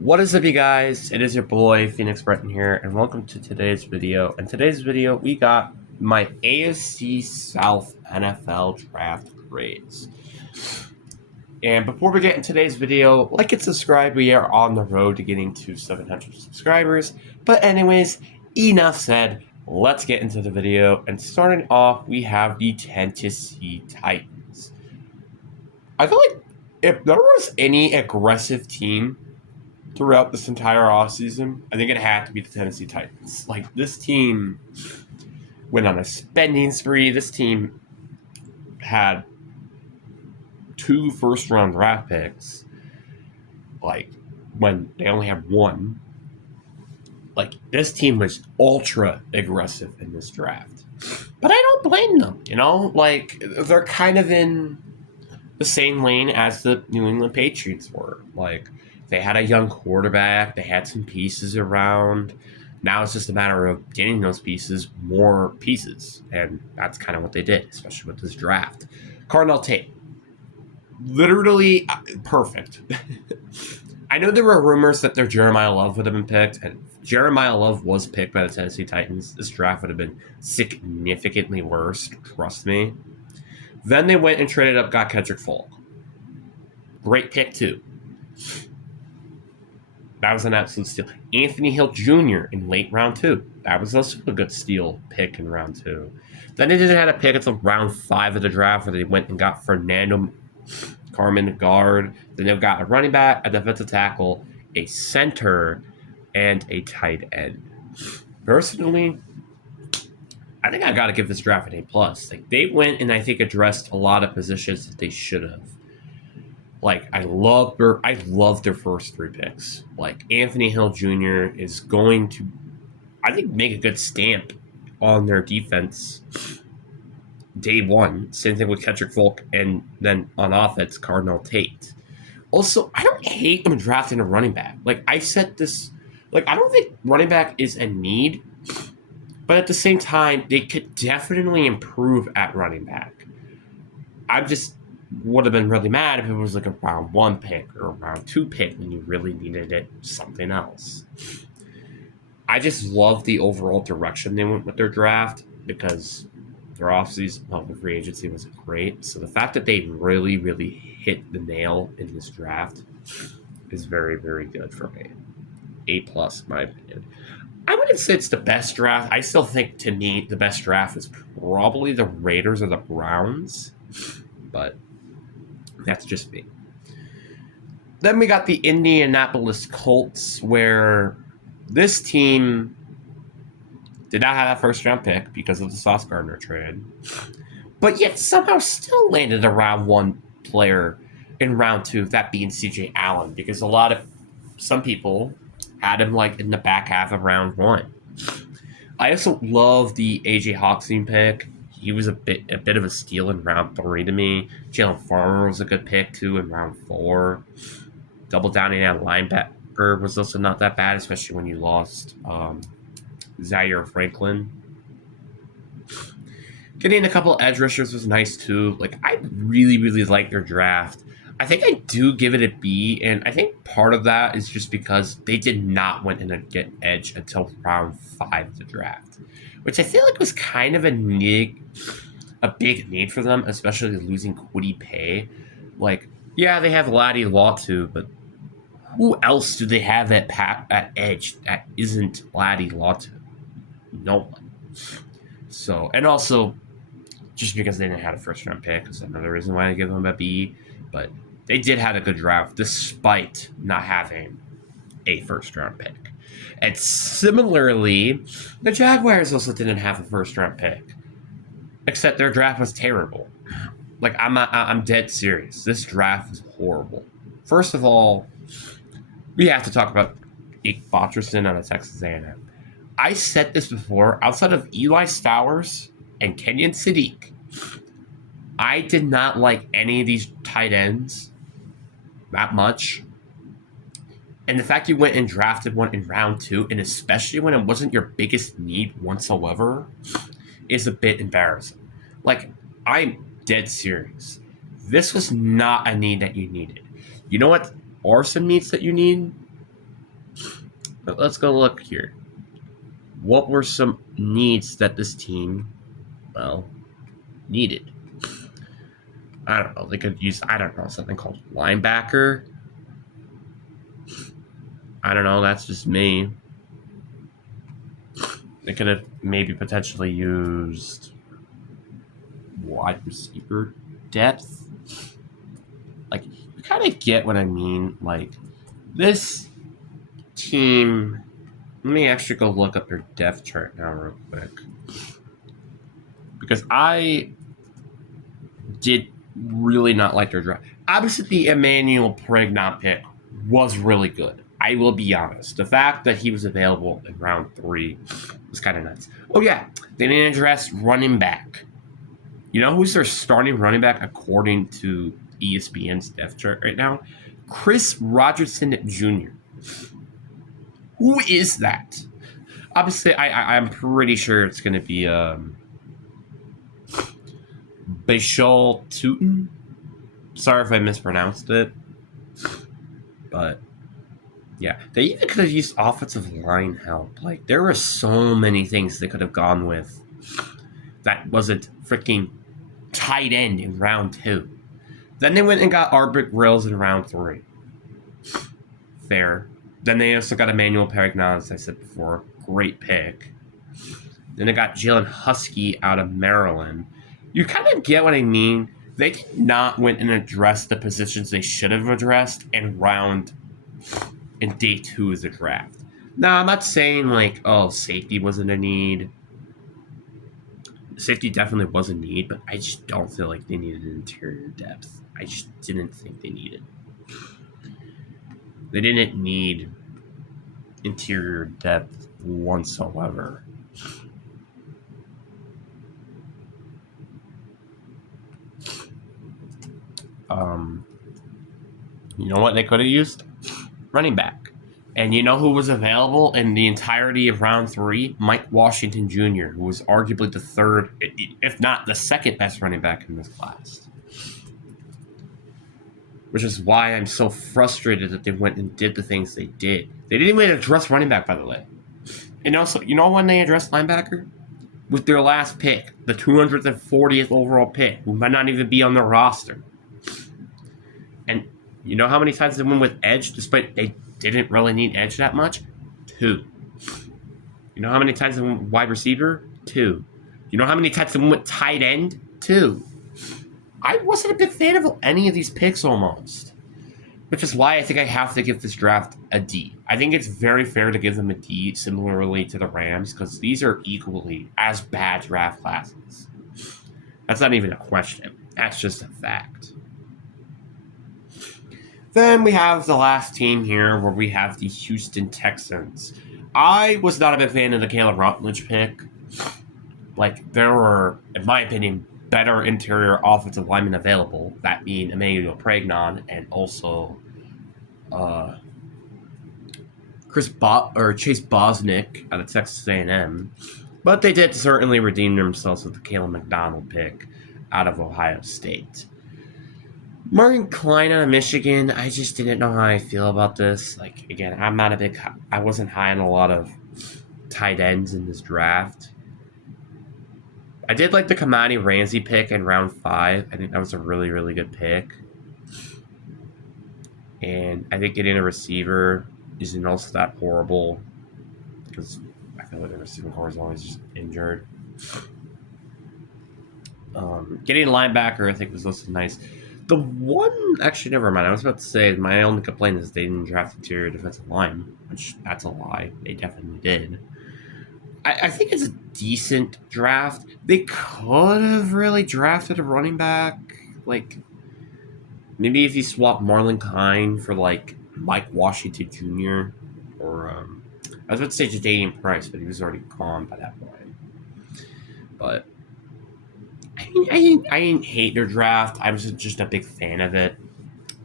What is up, you guys? It is your boy Phoenix Breton here, and welcome to today's video. In today's video, we got my AFC South NFL draft grades. And before we get in today's video, like and subscribe. We are on the road to getting to 700 subscribers. But anyways, enough said. Let's get into the video. And starting off, we have the Tennessee Titans. I feel like if there was any aggressive team throughout this entire offseason, I think it had to be the Tennessee Titans. Like, this team went on a spending spree. This team had 2 first-round draft picks, like, when they only had 1. Like, this team was ultra aggressive in this draft. But I don't blame them, you know? Like, they're kind of in the same lane as the New England Patriots were. Like, they had a young quarterback. They had some pieces around. Now it's just a matter of getting those pieces more pieces. And that's kind of what they did, especially with this draft. Cardinal Tate. Literally perfect. I know there were rumors that their Jeremiah Love would have been picked. And Jeremiah Love was picked by the Tennessee Titans. This draft would have been significantly worse. Trust me. Then they went and traded up, got Kendrick Folk. Great pick, too. That was an absolute steal. Anthony Hill Jr. in late round 2. That was also a good steal pick in round 2. Then they did have a pick until round 5 of the draft where they went and got Fernando Carmen guard. Then they've got a running back, a defensive tackle, a center, and a tight end. Personally, I think I got to give this draft an A+. Like, they went and I think addressed a lot of positions that they should have. Like, I love their first 3 picks. Like, Anthony Hill Jr. is going to, I think, make a good stamp on their defense day one. Same thing with Kendrick Folk, and then on offense, Cardinal Tate. Also, I don't hate them drafting a running back. Like, I said this, like, I don't think running back is a need, but at the same time, they could definitely improve at running back. I'm just would have been really mad if it was like a round 1 pick or a round 2 pick when you really needed it something else. I just love the overall direction they went with their draft because their offseason, the free agency wasn't great. So the fact that they really, really hit the nail in this draft is very, very good for me. A+, in my opinion. I wouldn't say it's the best draft. I still think, to me, the best draft is probably the Raiders or the Browns. But that's just me. Then we got the Indianapolis Colts, where this team did not have that first-round pick because of the Sauce Gardner trade, but yet somehow still landed a round 1 player in round 2, that being C.J. Allen, because some people had him like in the back half of round 1. I also love the A.J. Hawkson pick. He was a bit of a steal in round 3 to me. Jalen Farmer was a good pick, too, in round 4. Double downing at linebacker was also not that bad, especially when you lost Zaire Franklin. Getting a couple edge rushers was nice, too. Like, I really, really like their draft. I think I do give it a B, and I think part of that is just because they did not went in and get edge until round 5 of the draft, which I feel like was kind of a big need for them, especially losing Kwity Paye. Like, yeah, they have Laddie Latu, but who else do they have at edge that isn't Laddie Latu? No one. So, and also, just because they didn't have a first-round pick is another reason why I give them a B. But they did have a good draft despite not having a first-round pick. And similarly, the Jaguars also didn't have a first-round pick, except their draft was terrible. Like, I'm dead serious. This draft was horrible. First of all, we have to talk about Ike Botcherson on the Texas A&M. I said this before. Outside of Eli Stowers and Kenyon Sadiq, I did not like any of these tight ends that much. And the fact you went and drafted one in round 2, and especially when it wasn't your biggest need whatsoever, is a bit embarrassing. Like, I'm dead serious. This was not a need that you needed. You know what are some needs that you need? But let's go look here. What were some needs that this team, well, needed? I don't know. They could use, I don't know, something called linebacker. I don't know. That's just me. They could have maybe potentially used wide receiver depth. Like, you kind of get what I mean. Like, this team. Let me actually go look up their depth chart now, real quick. Because I did really not like their draft. Obviously, the Emmanuel Pregnant pick was really good. I will be honest. The fact that he was available in round 3 was kind of nuts. Oh, yeah. They didn't address running back. You know who's their starting running back according to ESPN's depth chart right now? Chris Rogerson Jr. Who is that? Obviously, I'm pretty sure it's going to be Bashal Tootin. Sorry if I mispronounced it. But, yeah. They even could have used offensive line help. Like, there were so many things they could have gone with that wasn't freaking tight end in round 2. Then they went and got Arbit Grills in round 3. Fair. Then they also got Emmanuel Perignon, as I said before. Great pick. Then they got Jalen Husky out of Maryland. You kind of get what I mean. They did not went and address the positions they should have addressed in day 2 of the draft. Now, I'm not saying like, oh, safety wasn't a need. Safety definitely was a need, but I just don't feel like they needed interior depth. I just didn't think they needed. They didn't need interior depth whatsoever. You know what they could have used? Running back. And you know who was available in the entirety of round 3? Mike Washington Jr., who was arguably the third, if not the second best running back in this class. Which is why I'm so frustrated that they went and did the things they did. They didn't even address running back, by the way. And also, you know when they addressed linebacker? With their last pick, the 240th overall pick, who might not even be on their roster. And you know how many times they went with edge, despite they didn't really need edge that much? 2. You know how many times they went with wide receiver? 2. You know how many times they went with tight end? 2. I wasn't a big fan of any of these picks almost. Which is why I think I have to give this draft a D. I think it's very fair to give them a D, similarly to the Rams, because these are equally as bad draft classes. That's not even a question. That's just a fact. Then we have the last team here, where we have the Houston Texans. I was not a big fan of the Caleb Rutledge pick. Like, there were, in my opinion, better interior offensive linemen available, that being Emmanuel Pregnant and also Chase Bosnick out of Texas A&M. But they did certainly redeem themselves with the Caleb McDonald pick out of Ohio State. Martin Klein out of Michigan, I just didn't know how I feel about this. Like, again, I wasn't high on a lot of tight ends in this draft. I did like the Kamani Ramsey pick in round 5. I think that was a really, really good pick. And I think getting a receiver isn't also that horrible, because I feel like the receiving core is always just injured. Getting a linebacker, I think, was also nice. Actually, never mind. I was about to say, my only complaint is they didn't draft interior defensive line, which that's a lie. They definitely did. I think it's a decent draft. They could have really drafted a running back. Like, maybe if you swap Marlon Kine for, like, Mike Washington Jr. or, I was about to say Jadavian Price, but he was already gone by that point. But I didn't hate their draft. I was just a big fan of it.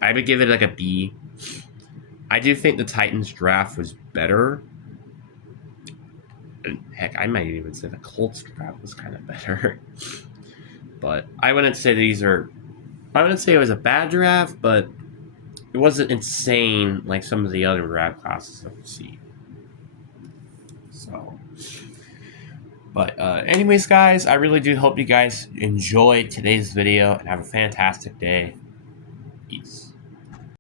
I would give it like a B. I do think the Titans draft was better. And heck, I might even say the Colts draft was kind of better. But I wouldn't say it was a bad draft, but it wasn't insane like some of the other draft classes that we see. So, but anyways, guys, I really do hope you guys enjoyed today's video and have a fantastic day. Peace.